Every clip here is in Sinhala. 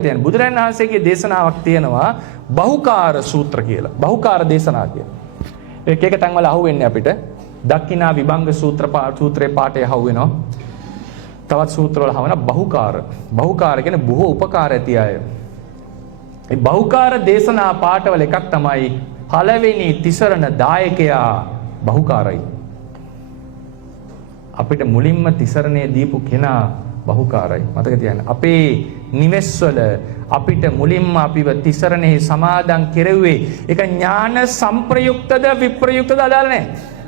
දැන් බුදුරජාණන් වහන්සේගේ දේශනාවක් තියෙනවා බහුකාර සූත්‍ර කියලා. බහුකාර දේශනා කියලා. එක එක තැන්වල අහුවෙන්නේ අපිට. දක්ඛිනා විභංග සූත්‍රයේ පාඩේ අහුවෙනවා. තවත් සූත්‍රවල අහුවෙන බහුකාර. බහුකාර කියන්නේ බොහෝ උපකාර ඇති අය. මේ බහුකාර දේශනා පාඩවල එකක් තමයි පළවෙනි තිසරණ දායකයා බහුකාරයි. අපිට මුලින්ම තිසරණේ දීපු කෙනා බහුකාරයි. මතක තියාගන්න. අපේ නිවෙස්වල අපිට මුලින්ම අපිව තිසරණේ සමාදන් කෙරෙව්වේ ඒක ඥාන සංප්‍රයුක්තද විප්‍රයුක්තද අදාළ නැහැ.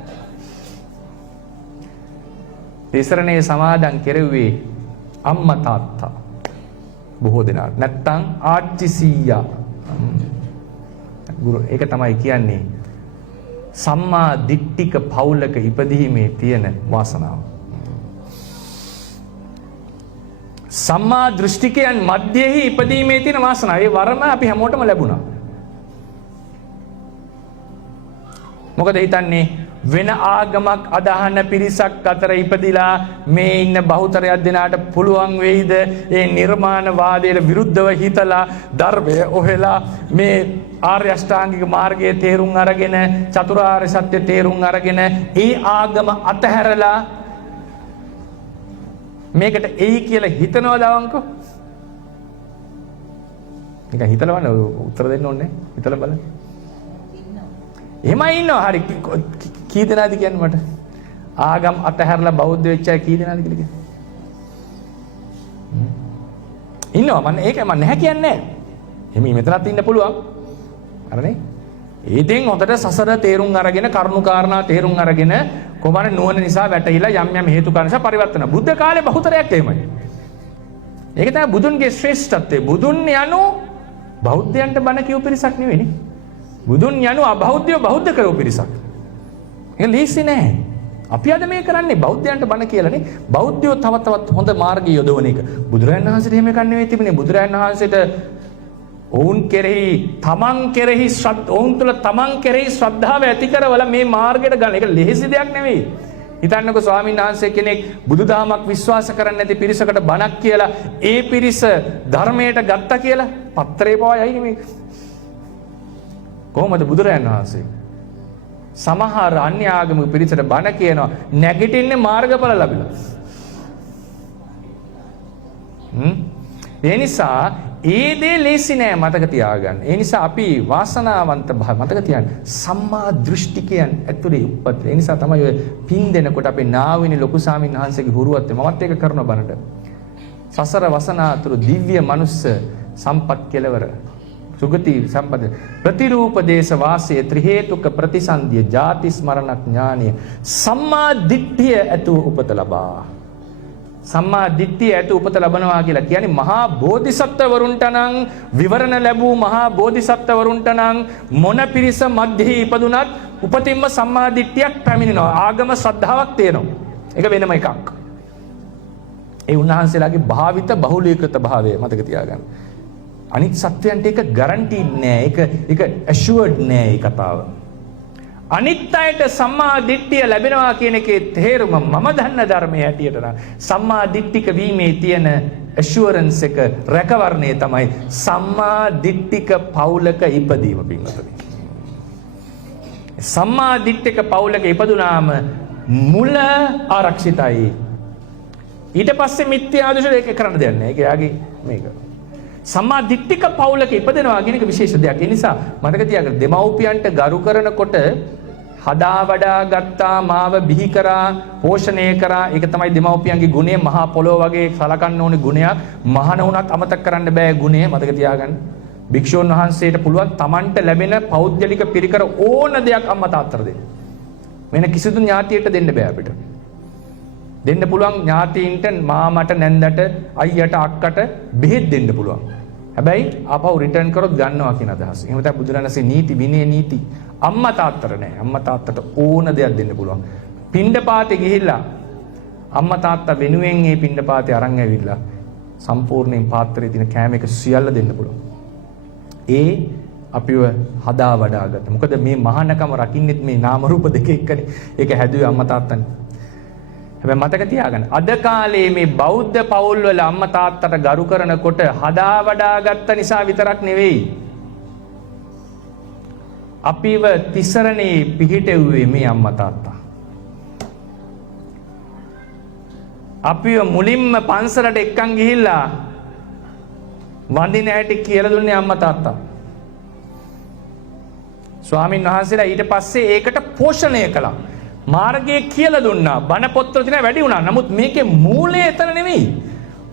තිසරණේ සමාදන් කෙරෙව්වේ අම්මා තාත්තා බොහෝ දෙනාට. නැත්තම් ආච්චි සීයා. ගුරු ඒක තමයි කියන්නේ සම්මා දිට්ඨික පෞලක ඉපදීමේ තියෙන වාසනාව. සම්මා දෘෂ්ටිකයන් මැදෙහි ඉපදීමේ තියෙන වාසනාව. ඒ වරම අපි හැමෝටම ලැබුණා. මොකද හිතන්නේ වෙන ආගමක් අදහන පිරිසක් අතර ඉපදිලා මේ ඉන්න බහුතරයක් දෙනාට පුළුවන් වෙයිද ඒ නිර්මාණවාදයට විරුද්ධව හිතලා ධර්මය ඔහෙලා මේ ආර්ය අෂ්ටාංගික මාර්ගයේ තේරුම් අරගෙන චතුරාර්ය සත්‍ය තේරුම් අරගෙන ඒ ආගම අතහැරලා මේකට එයි කියලා හිතනවද අවංකෝ? නිකන් හිතලා බලන්න උත්තර දෙන්න ඕනේ. හිතලා බලන්න. එහෙමයි ඉන්නවා. හරි කී දෙනාද කියන්නේ මට? ආගම් අතහැරලා බෞද්ධ වෙච්ච අය කී දෙනාද කියලා කියන්නේ? ඉන්නවා. මම ඒක මම නැහැ කියන්නේ නැහැ. එහේ මෙතනත් ඉන්න පුළුවන්. හරිනේ? ඒතෙන් හොඳට සසර තේරුම් අරගෙන කරුණු කාරණා තේරුම් අරගෙන කොහොමද නුවණ නිසා වැටහිලා යම් හේතු කාරණා නිසා පරිවර්තන. බුද්ධ කාලේ බහුතරයක් එහෙමයි. ඒක තමයි බුදුන්ගේ ශ්‍රේෂ්ඨත්වය. බුදුන් යනු බෞද්ධයන්ට බණ කියු පිරිසක් නෙවෙයිනේ. බුදුන් යනු අබෞද්ධයෝ බෞද්ධ කරව පිරිසක්. ඒක ලීසි නෑ. අපි අද මේ කරන්නේ බෞද්ධයන්ට බණ කියලානේ. බෞද්ධයෝ තව තවත් හොඳ මාර්ගය යොදවන එක. බුදුරජාණන් වහන්සේට එහෙම එකක් නෙවෙයි තිබුණේ. බුදුරජාණන් වහන්සේට ඔවුන් කෙරෙහි තමන් කෙරෙහි ඔවුන් තුළ තමන් කෙරෙහි ශ්‍රද්ධාව ඇති කරවලා මේ මාර්ගයට ගන්න. ඒක ලෙහෙසි දෙයක් නෙවෙයි. හිතන්නකෝ ස්වාමීන් වහන්සේ කෙනෙක් බුදුදහමක් විශ්වාස කරන්නේ නැති පිරිසකට බණක් කියලා ඒ පිරිස ධර්මයට ගත්තා කියලා පත්‍රේ පවයයි මේක. කොහොමද බුදුරජාණන් වහන්සේ සමහර අන්‍ය ආගමික පිරිසට බණ කියනවා නැගිටින්නේ මාර්ගඵල ලැබිලා. ඒ නිසා ඒ දේ ලේසි නෑ මතක තියාගන්න. ඒ නිසා අපි වාසනාවන්ත මතක තියාගන්න. සම්මා දෘෂ්ටිකයන් ඇතුලේ උපත්. ඒ නිසා තමයි ඔය පින් දෙනකොට අපේ නාවිනි ලොකු ස්වාමීන් වහන්සේගේ හුරුවත් මමත් ඒක කරන බණට. සසර වසනාතුරු දිව්‍ය මනුස්ස සම්පත් කෙලවර සුගති සම්පද ප්‍රතිරූප දේශ වාසය ත්‍රි හේතුක ප්‍රතිසන්දිය ජාති ස්මරණ ඥානීය සම්මා දිට්ඨිය ඇතු උපත ලබා. සම්මා දිට්ඨිය ඇතු උපත ලබනවා කියලා කියන්නේ මහා බෝධිසත්වවරුන්ට නම් විවරණ ලැබූ මහා බෝධිසත්වවරුන්ට නම් මොන පිරිස මැදෙහි ඉපදුනත් උපතින්ම සම්මා දිට්ඨියක් පැමිණෙනවා. ආගම ශ්‍රද්ධාවක් තියෙනවා. ඒක වෙනම එකක්. ඒ උන්වහන්සේලාගේ භාවිත බහුලීකృత භාවය මතක තියාගන්න. අනිත් සත්‍යයන්ට ඒක ගැරන්ටීඩ් නෑ. ඒක ඇෂුවර්ඩ් නෑ මේ කතාව. අනිත් අයට සම්මා දිට්ඨිය ලැබෙනවා කියන එකේ තේරුම මම දන්න ධර්මයේ හැටියට නම් සම්මා දිට්ඨික වීමේ තියෙන ඇෂුවරන්ස් එක රැකවරණය තමයි සම්මා දිට්ඨික පෞලක ඉපදීම පින්වතුනි. සම්මා දිට්ඨික පෞලක ඉපදුනාම මුල ආරක්ෂිතයි. ඊට පස්සේ මිත්‍යා දෘෂ්ටි ඒක කරන්න දෙයක් නෑ. ඒක යාගේ මේක. සම්මා දිට්ඨික පෞලක ඉපදෙනවා කියන එක විශේෂ දෙයක්. ඒ නිසා මතක තියාගන්න දෙමව්පියන්ට ගරු කරනකොට හදා වඩා ගත්තා මාව බිහි කරා පෝෂණය කරා ඒක තමයි දෙමව්පියන්ගේ ගුණය. මහා පොළොව වගේ සලකන්න ඕනේ ගුණයක්. මහාන වුණත් අමතක කරන්න බෑ ගුණය. මතක තියාගන්න. භික්ෂුන් වහන්සේට පුළුවන් Tamanට ලැබෙන පෞද්ගලික පිරිකර ඕන දෙයක් අම්මා තාත්තට දෙන්න. වෙන කිසිදු ඥාතියට දෙන්න බෑ අපිට. දෙන්න පුළුවන් ඥාතීන්ට මාමට නැන්දට අයියට අක්කට බෙහෙත් දෙන්න පුළුවන්. හැබැයි ආපහු රිටර්න් කරොත් ගන්නවා කියන අදහස. එහෙම තමයි බුදුරණසේ නීති විනය නීති. අම්මා තාත්තට නෑ. අම්මා තාත්තට ඕන දෙයක් දෙන්න පුළුවන්. පිණ්ඩපාතේ ගිහිල්ලා අම්මා තාත්තා වෙනුවෙන් මේ පිණ්ඩපාතේ අරන් ඇවිල්ලා සම්පූර්ණයෙන් පාත්‍රයේ තියෙන කෑම එක සියල්ල දෙන්න පුළුවන්. ඒ අපිව හදා වඩා ගත්තා. මොකද මේ මහානකම රකින්නෙත් මේ නාම රූප දෙක එක්කනේ. ඒක හැදුවේ අම්මා තාත්තනේ. හැබැයි මතක තියාගන්න. අද කාලේ මේ බෞද්ධ පවුල්වල අම්මා තාත්තට ගරු කරනකොට හදා වඩා ගත්ත නිසා විතරක් නෙවෙයි. අපිව තිසරණේ පිහිටෙව්වේ මේ අම්මා තාත්තා. අපිව මුලින්ම පන්සලට එක්කන් ගිහිල්ලා වඳින හැටි කියලා දුන්නේ අම්මා තාත්තා. ස්වාමින් වහන්සේලා ඊට පස්සේ ඒකට පෝෂණය කළා. මාර්ගය කියලා දුන්නා. බණ පොත්වල තියෙන වැඩි වුණා. නමුත් මේකේ මූලය එතන නෙවෙයි.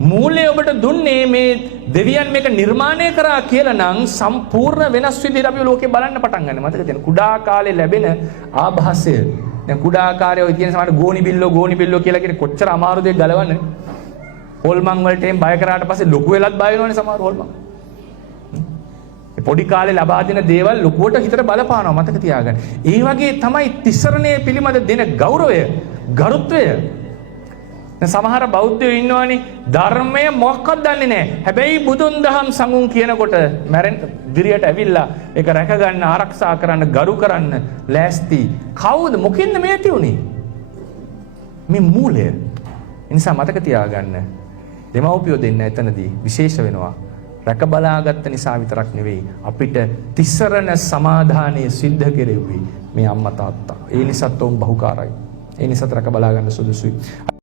මූලය ඔබට දුන්නේ මේ දෙවියන් මේක නිර්මාණය කරා කියලා නම් සම්පූර්ණ වෙනස් විදිහට අපි ලෝකේ බලන්න පටන් ගන්න. මතක තියෙන කුඩා කාලේ ලැබෙන ආభాසය. දැන් කුඩා කාලේ ඔය තියෙන සමහර ගෝණි බිල්ලෝ කියලා කියන කොච්චර අමාරු දෙයක් ගලවන්නේ. හොල්මන් වලට එම් බය කරාට පස්සේ ලොකු වෙලත් බය වෙනවනේ සමහර හොල්මන්. පොඩි කාලේ ලබා දෙන දේවල් ලොකුවට හිතට බලපානවා මතක තියාගන්න. ඒ වගේ තමයි තිසරණය පිළිබඳ දෙන ගෞරවය, ගරුත්වය. සමහර බෞද්ධයෝ ඉන්නවනේ ධර්මය මොකක්වත් දන්නේ නැහැ. හැබැයි බුදුන් දහම් සංගුණ කියනකොට මැරෙන්න දිරියට ඇවිල්ලා ඒක රැක ගන්න, ආරක්ෂා කරන්න, ගරු කරන්න ලෑස්ති. කවුද? මොකෙන්ද මේ ඇති උනේ? මේ මූලය. ඒ නිසා මතක තියාගන්න. දෙමව්පියෝ දෙන්න එතනදී විශේෂ වෙනවා. රැක බලාගත්ත නිසා විතරක් නෙවෙයි අපිට තිසරණ සමාදානය සිද්ධ කෙරෙව්වේ මේ අම්මා තාත්තා. ඒ නිසාත් උන් බහුකාරයි. ඒ නිසාත් රැක බලා ගන්න සුදුසුයි.